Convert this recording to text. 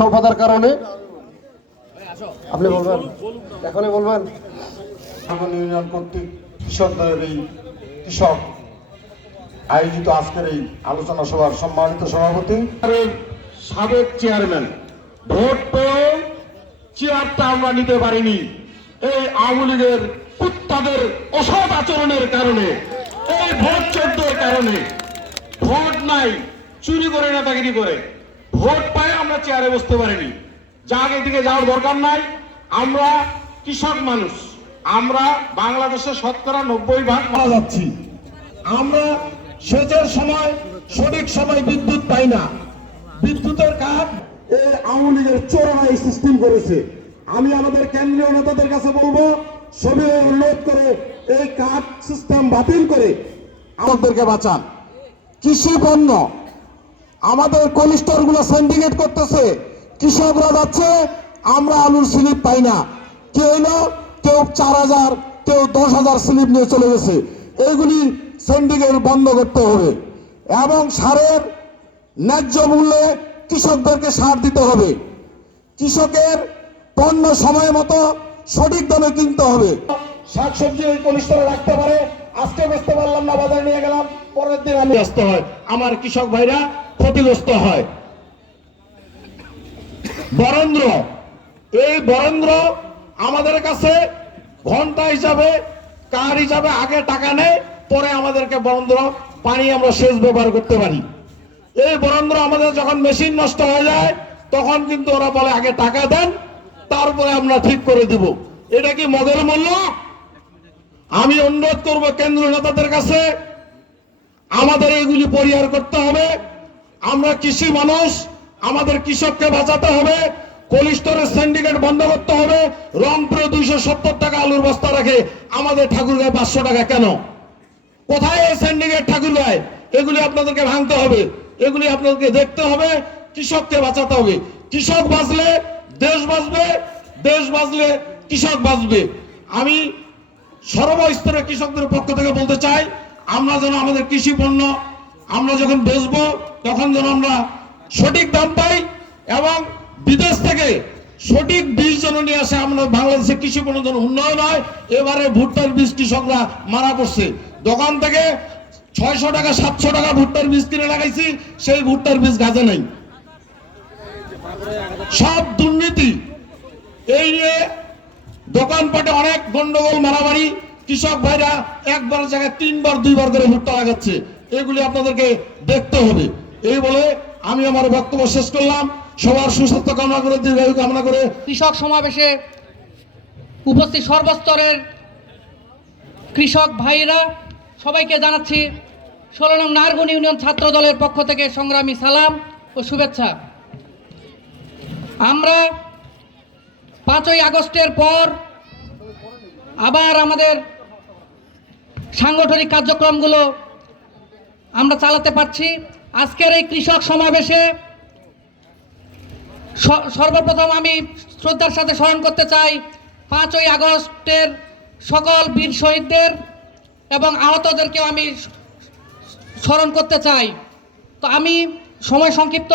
স্বল্পতার কারণে আপনি বলবেন, এখনই বলবেন। ইউনিয়ন কর্তৃক কৃষকদের এই কৃষক আয়োজিত আজকের এই আলোচনা সভার সম্মানিত সভাপতি সাবেক চেয়ারম্যান, ভোট পেয়েও চেয়ারটা আমরা নিতে পারিনি এই আওয়ামী লীগের কুত্তাদের অসৎ আচরণের কারণে, এই ভোট চোদ্দের কারণে। ভোট নাই, চুরি করে নেতাগিরি করে ভোট পায় আমরা চেয়ারে বসতে পারিনি। জায়গার দিকে যাওয়ার দরকার নাই। আমরা কৃষক মানুষ, আমরা বাংলাদেশের শতকরা 90% মারা যাচ্ছি। আমরা সেচের সময় সঠিক সময় বিদ্যুৎ পাই না। বিদ্যুতের কাঠ এই আওয়ামী লীগের চোরাই সিস্টেম করেছে। আমি আমাদের কেন্দ্রীয় নেতাদের কাছে বলবো, সবাই অনুরোধ করে এই কাঠ সিস্টেম বাতিল করে আমাদেরকে বাঁচান। কৃষি পণ্য আমাদের কোল্ড গুলো সিন্ডিকেট করতেছে, কৃষকরা যাচ্ছে, আমরা আলুর স্লিপ পাই না। কে এলো, কেউ 4000, কেউ 10,000 স্লিপ নিয়ে চলে গেছে। এইগুলি সিন্ডিকেট বন্ধ করতে হবে এবং সারের ন্যায্য মূল্যে কৃষকদেরকে সার দিতে হবে। কৃষকের পণ্য সময় মতো সঠিক দামে কিনতে হবে। শাকসবজি ওই কনিষ্ঠরা রাখতে পারে, আজকে বেচতে পারলাম না, বাজারে নিয়ে গেলাম, পরের দিন আমি ব্যস্ত হয়, আমার কৃষক ভাইরা ক্ষতিগ্রস্ত হয়। বরেন্দ্র, এই বরেন্দ্র আমাদের কাছে ঘন্টা হিসাবে, কার হিসাবে আগে টাকা নেয়, পরে আমাদেরকে বরেন্দ্র পানি আমরা সেচ ব্যবহার করতে পারি। এই বরেন্দ্র আমাদের যখন মেশিন নষ্ট হয়ে যায় তখন কিন্তু ওরা বলে আগে টাকা দেন, তারপরে আমরা ঠিক করে দিব। এটা কি মদের মূল্য? আমি অনুরোধ করব কেন্দ্রীয় নেতাদের কাছে, আমাদের এইগুলি পরিহার করতে হবে। আমরা কৃষি মানুষ, আমাদের কৃষককে বাঁচাতে হবে। কোল্ড সিন্ডিকেট বন্ধ করতে হবে। রংপুরে 270 টাকা আলুর বস্তা রাখে, আমাদের ঠাকুরগাঁয়ে 500 টাকা কেন? কোথায় এই সিন্ডিকেট ঠাকুরগাঁয়ে? এগুলি আপনাদেরকে ভাঙতে হবে, এগুলি আপনাদেরকে দেখতে হবে। কৃষককে বাঁচাতে হবে। কৃষক বাঁচলে দেশ বাঁচবে, দেশ বাঁচলে কৃষক বাঁচবে। আমি সর্বস্তরের কৃষকদের পক্ষ থেকে বলতে চাই, আমরা যেন আমাদের কৃষি পণ্য আমরা যখন বেচবো তখন যেন আমরা সঠিক দাম পাই এবং বিদেশ থেকে সঠিক বীজ যেন নিয়ে আসে। আমরা বাংলাদেশের কৃষি পণ্য যেন উন্নয়ন হয়। এবারে ভুট্টার বীজ কৃষকরা মারা পড়ছে, দোকান থেকে 600 টাকা 700 টাকা ভুট্টার বীজ কিনে লাগাইছি, সেই ভুট্টার বীজ গাছে নেই। সব দুর্নীতি। এই নিয়ে দোকানপাটে অনেক গন্ডগোল, মারামারি। কৃষক ভাইরা একবার জায়গায় 3বার 2বার করে ভুট্টা লাগাচ্ছে। এগুলি আপনাদেরকে দেখতে হবে। এই বলে আমি আমার বক্তব্য শেষ করলাম। সবার সুস্বাস্থ্য কামনা করে, দীর্ঘায়ু কামনা করে। কৃষক সমাবেশে উপস্থিত সর্বস্তরের কৃষক ভাইরা সবাইকে জানাচ্ছি 16 নং নারগুন ইউনিয়ন ছাত্র দলের পক্ষ থেকে সংগ্রামী সালাম ও শুভেচ্ছা। আমরা 5ই আগস্টের পর আবার আমাদের সাংগঠনিক কার্যক্রমগুলো আমরা চালাতে পারছি। আজকের এই কৃষক সমাবেশে সর্বপ্রথম আমি শ্রদ্ধার সাথে স্মরণ করতে চাই 5ই আগস্টের সকল বীর শহীদদের এবং আহতদেরকেও আমি স্মরণ করতে চাই। তো আমি সময় সংক্ষিপ্ত,